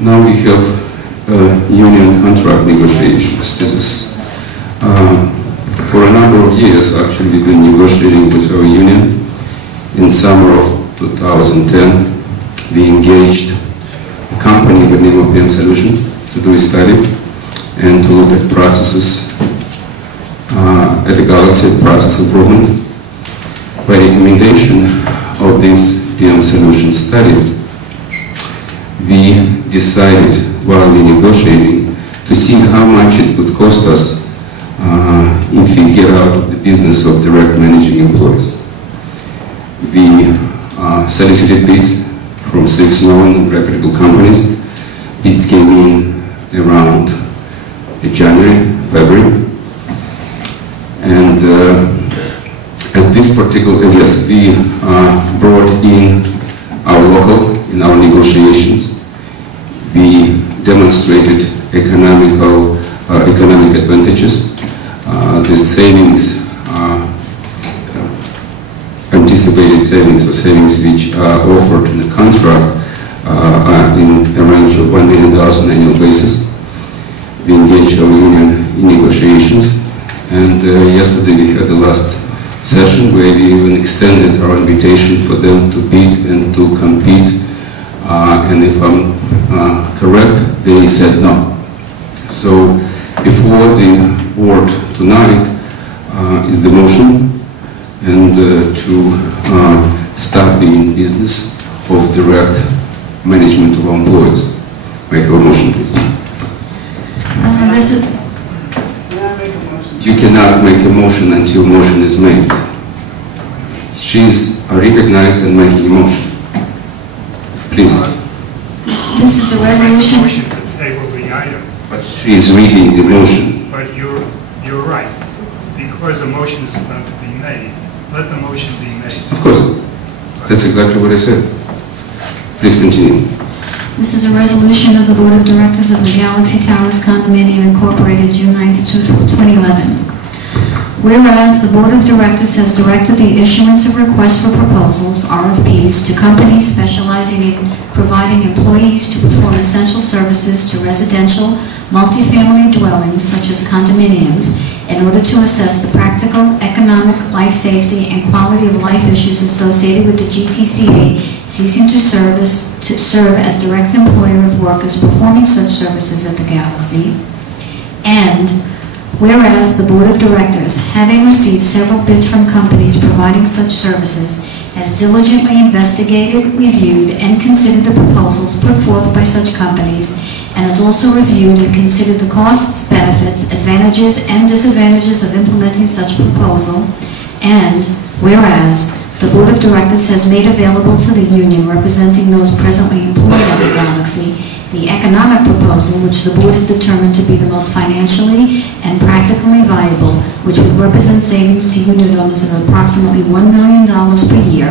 Now we have union contract negotiations. This is for a number of years. Actually, we've been negotiating with our union. In summer of 2010, we engaged a company by the name of PM Solution to do a study and to look at processes at the Galaxy process improvement. By recommendation of this PM Solution study, we decided while we negotiating to see how much it would cost us if we get out of the business of direct managing employees. We solicited bids from 6 known reputable companies. Bids came in around January, February, and at this particular, yes, we brought in our local in our negotiations. We demonstrated economic advantages. The savings, anticipated savings or savings which are offered in the contract in a range of $1 million on an annual basis. We engaged our union in negotiations, and yesterday we had the last session where we even extended our invitation for them to bid and to compete, and if I'm correct, they said no. So before the board tonight is the motion and to start the business of direct management of our employees. Make a motion, please. This is... You cannot make a motion until motion is made. She's recognized and making a motion. Please. This is a resolution. Motion to table the item. But she's reading the motion. But you're right. Because the motion is about to be made, let the motion be made. Of course. That's exactly what I said. Please continue. This is a resolution of the Board of Directors of the Galaxy Towers Condominium Incorporated, June 9th, 2011. Whereas the Board of Directors has directed the issuance of requests for proposals, RFPs, to companies specializing in providing employees to perform essential services to residential, multifamily dwellings such as condominiums in order to assess the practical, economic, life safety, and quality of life issues associated with the GTCA ceasing to serve as direct employer of workers performing such services at the Galaxy. And whereas the Board of Directors, having received several bids from companies providing such services, has diligently investigated, reviewed, and considered the proposals put forth by such companies, and has also reviewed and considered the costs, benefits, advantages, and disadvantages of implementing such proposal. And whereas the Board of Directors has made available to the union representing those presently employed at the Galaxy the economic proposal which the Board has determined to be the most financially and practically viable, which would represent savings to unit owners of approximately $1 million per year,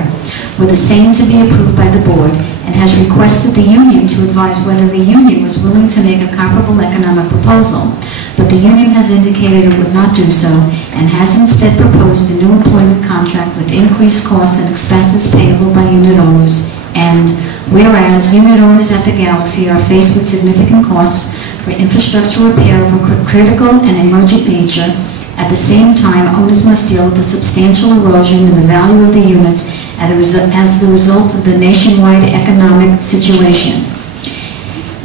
with the same to be approved by the Board, and has requested the union to advise whether the union was willing to make a comparable economic proposal. But the union has indicated it would not do so, and has instead proposed a new employment contract with increased costs and expenses payable by unit owners. And whereas unit owners at the Galaxy are faced with significant costs for infrastructure repair of a critical and emergent nature, at the same time owners must deal with the substantial erosion in the value of the units as the result of the nationwide economic situation.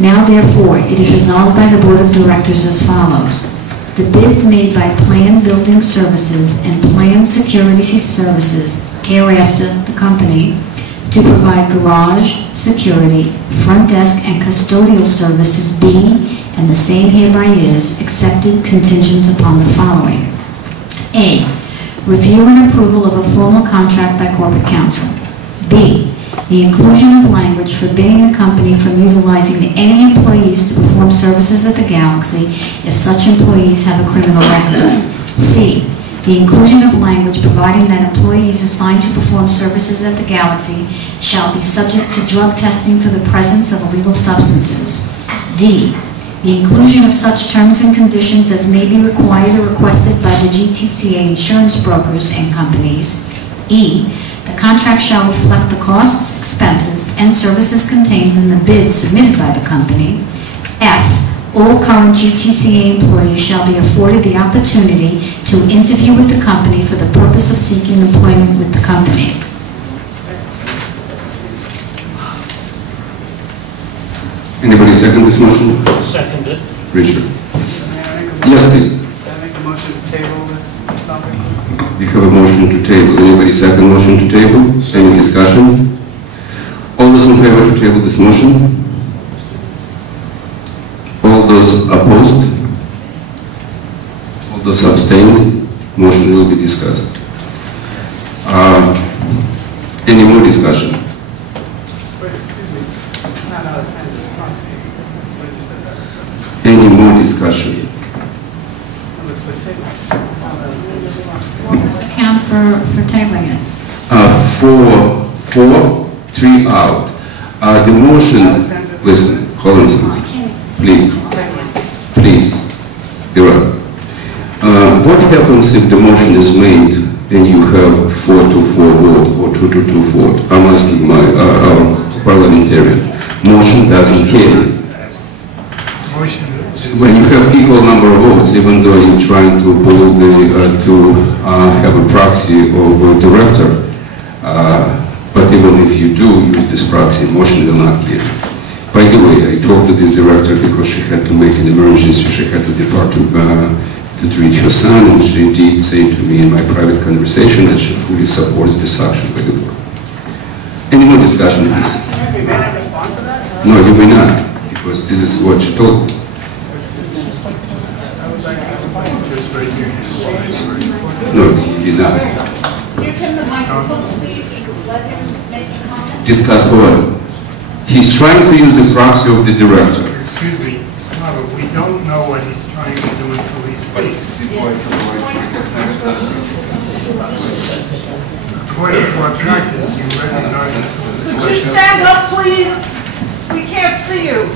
Now therefore, it is resolved by the Board of Directors as follows. The bids made by Plan Building Services and Plan Security Services, hereafter the company, to provide garage, security, front desk, and custodial services be, and the same hereby is, accepted contingent upon the following. A. Review and approval of a formal contract by Corporate Counsel. B. The inclusion of language forbidding the company from utilizing any employees to perform services at the Galaxy if such employees have a criminal record. C. The inclusion of language providing that employees assigned to perform services at the Galaxy shall be subject to drug testing for the presence of illegal substances. D. The inclusion of such terms and conditions as may be required or requested by the GTCA insurance brokers and companies. E. The contract shall reflect the costs, expenses, and services contained in the bid submitted by the company. F, all current GTCA employees shall be afforded the opportunity to interview with the company for the purpose of seeking employment with the company. Anybody second this motion? Second it. Richard? May I make a Yes, motion? please. Can I make a motion to table this topic? We have a motion to table. Anybody second motion to table? Any discussion? All those in favor to table this motion? All those opposed? All those abstained? Motion will be discussed. Any more discussion? Wait, excuse me. No, it's in this process. It's like you said that. Any more discussion? No, it's for table. What was the count for tabling it? 4, 3 out. The motion, listen, hold on a second. Please, please, you're right. What happens if the motion is made and you have 4-4 vote or 2-2 vote? I'm asking our parliamentarian. Motion doesn't carry. Motion is... When you have equal number of votes, even though you're trying to pull have a proxy of a director, but even if you do use this proxy, motion will not carry. By the way, I talked to this director because she had to make an emergency. She had to depart to treat her son, and she did say to me in my private conversation that she fully supports this action by the board. Any more discussion, please? Excuse me, may I respond to that? No, you may not, because this is what she told me. Just raise your hand. No, you did not. Give him the microphone, please, and let him make a comment. Discuss what? He's trying to use the proxy of the director. Excuse me, Slava, we don't know what he's trying to do until he speaks. According to our practice, you recognize until the Could you discussion. stand up, please? We can't see you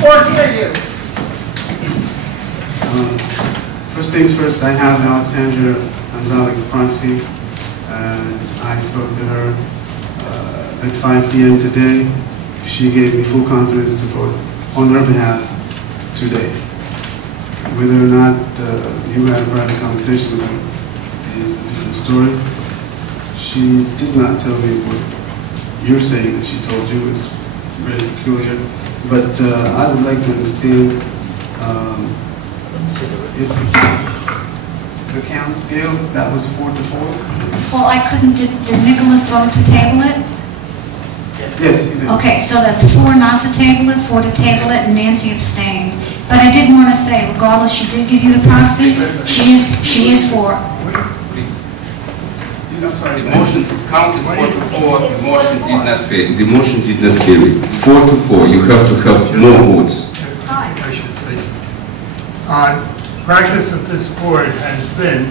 or hear you. First things first, I have Alexandra Gonzalez's proxy, and I spoke to her at 5 p.m. today. She gave me full confidence to vote on her behalf today. Whether or not you had a private conversation with her is a different story. She did not tell me what you're saying that she told you is very peculiar, but I would like to understand if the count, Gail, that was 4-4? Well, I couldn't, did Nicholas vote to table it? Yes, you did. Okay, so that's 4 not to table it, 4 to table it, and Nancy abstained. But I did want to say, regardless, she did give you the proxy, she is for. I'm sorry. The motion count is 4-4. The motion did not carry. The motion did not carry. 4-4. You have to have more votes. I should say something. Practice of this board has been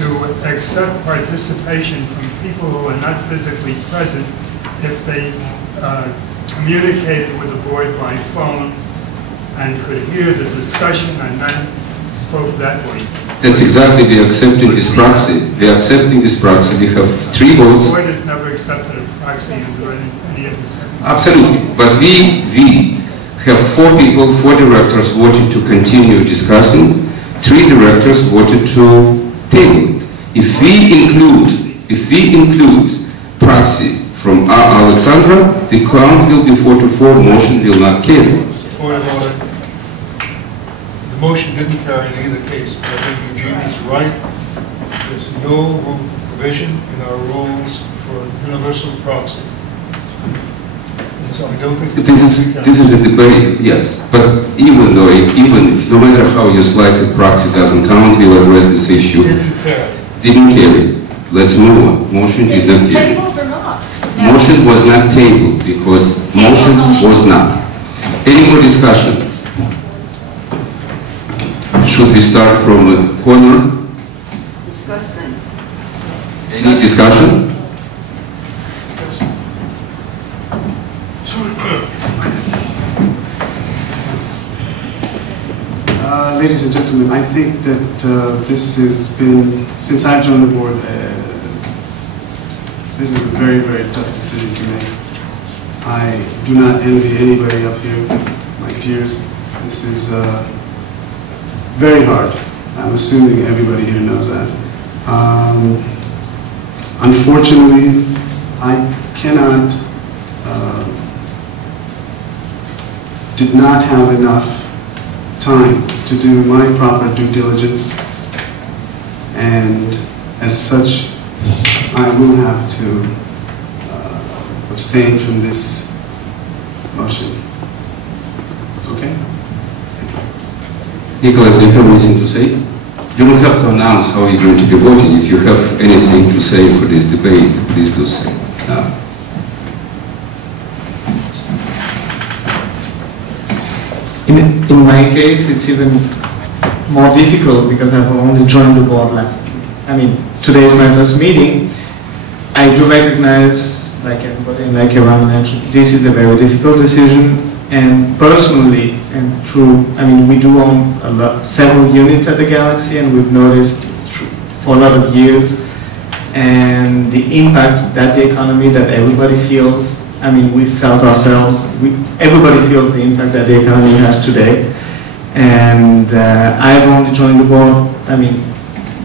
to accept participation from people who are not physically present if they communicated with the board by phone and could hear the discussion and then spoke that way. That's exactly, we are accepting this proxy. We are accepting this proxy. We have 3 The votes. board has never accepted a proxy under any of the circumstances. Absolutely. But we have 4 people, 4 directors voted to continue discussing. 3 directors voted to table it. If we include proxy from Alexandra, the count will be 4-4. Motion will not carry. Point of order. The motion didn't carry in either case, but I think Eugene is right. There's no provision in our rules for universal proxy. And so I don't think... This is a debate, yes. But even if, no matter how you slice it, proxy doesn't count, we'll address this issue. Didn't carry. Let's move on. Motion did not carry. Tabled or not? Motion was not tabled because motion was not. Any more discussion? Should we start from the corner? Discuss then. Any discussion? Ladies and gentlemen, I think that this has been, since I joined the board, This is a very, very tough decision to make. I do not envy anybody up here, my peers. This is very hard. I'm assuming everybody here knows that. Unfortunately, I cannot, did not have enough time to do my proper due diligence, and as such, I will have to abstain from this motion. Okay? Nicholas, do you have anything to say? You don't have to announce how you're going to be voting. If you have anything to say for this debate, please do say now. In my case, it's even more difficult because I've only joined the board today is my first meeting. I do recognize, like everybody, like Iran mentioned, this is a very difficult decision, and personally, and through, we do own several units at the Galaxy, and we've noticed for a lot of years, and the impact that the economy, that everybody feels, we felt ourselves, everybody feels the impact that the economy has today, and I've only joined the board,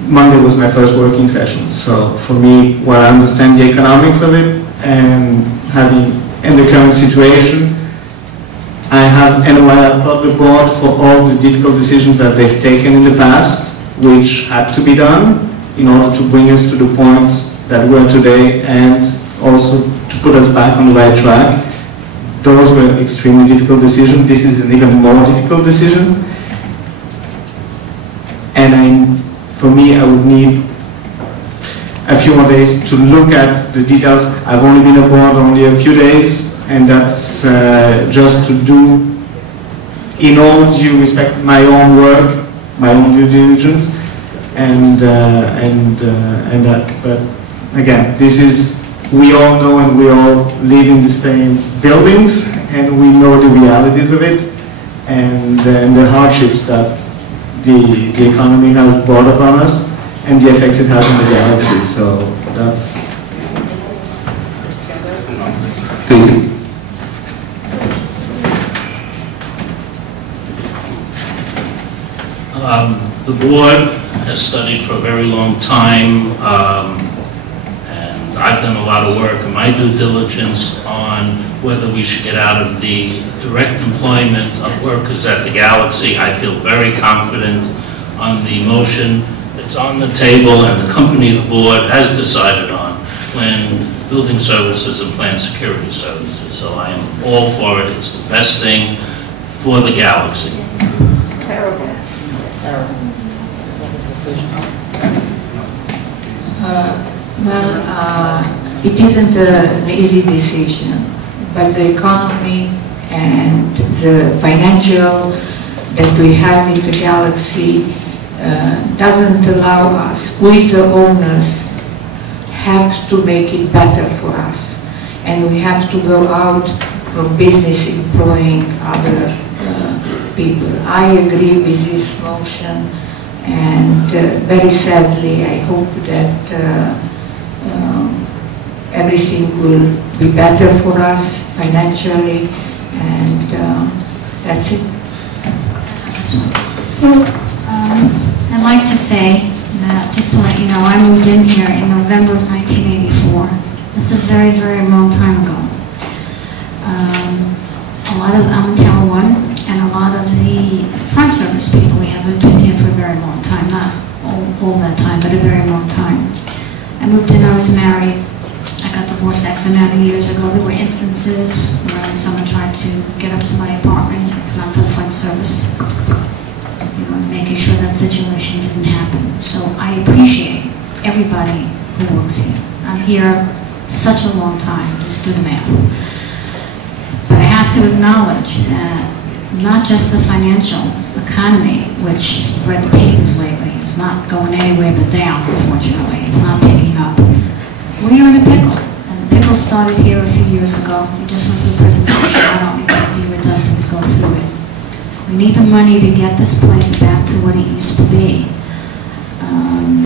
Monday was my first working session, so for me, while I understand the economics of it, and in the current situation, and while I applaud the board for all the difficult decisions that they've taken in the past, which had to be done in order to bring us to the point that we're today, and also to put us back on the right track. Those were extremely difficult decisions. This is an even more difficult decision. And for me, I would need a few more days to look at the details. I've only been aboard only a few days, and that's just to do, in all due respect, my own work, my own due diligence, and that. But again, this is, we all know and we all live in the same buildings, and we know the realities of it, and the hardships that the economy has brought upon us, and the effects it has on the Galaxy. So that's. Thank you. The board has studied for a very long time, and I've done a lot of work in my due diligence on whether we should get out of the direct employment of workers at the Galaxy. I feel very confident on the motion that's on the table and the company the board has decided on, when building services and plant security services. So I am all for it. It's the best thing for the Galaxy. Terrible. It isn't an easy decision, but the economy and the financial that we have in the Galaxy doesn't allow us. We, the owners, have to make it better for us, and we have to go out from business employing other people. I agree with this motion, and very sadly, I hope that everything will be better for us financially, and that's it. I'd like to say that, just to let you know, I moved in here in November of 1984. This is a very, very long time ago. A lot of, I'm in Tower 1, and a lot of the front service people, we haven't been here for a very long time, not all that time, but a very long time. I moved in, I was married, I got divorced X amount of years ago. There were instances where someone tried to get up to my apartment, if not for the front service, making sure that situation didn't happen. So I appreciate everybody who works here. I'm here such a long time, just do the math. But I have to acknowledge that not just the financial economy, which if you've read the papers lately, is not going anywhere but down, unfortunately. It's not picking up. We are in a pickle, and the pickle started here a few years ago. We just went through the presentation. I don't need to be redundant to go through it. We need the money to get this place back to what it used to be.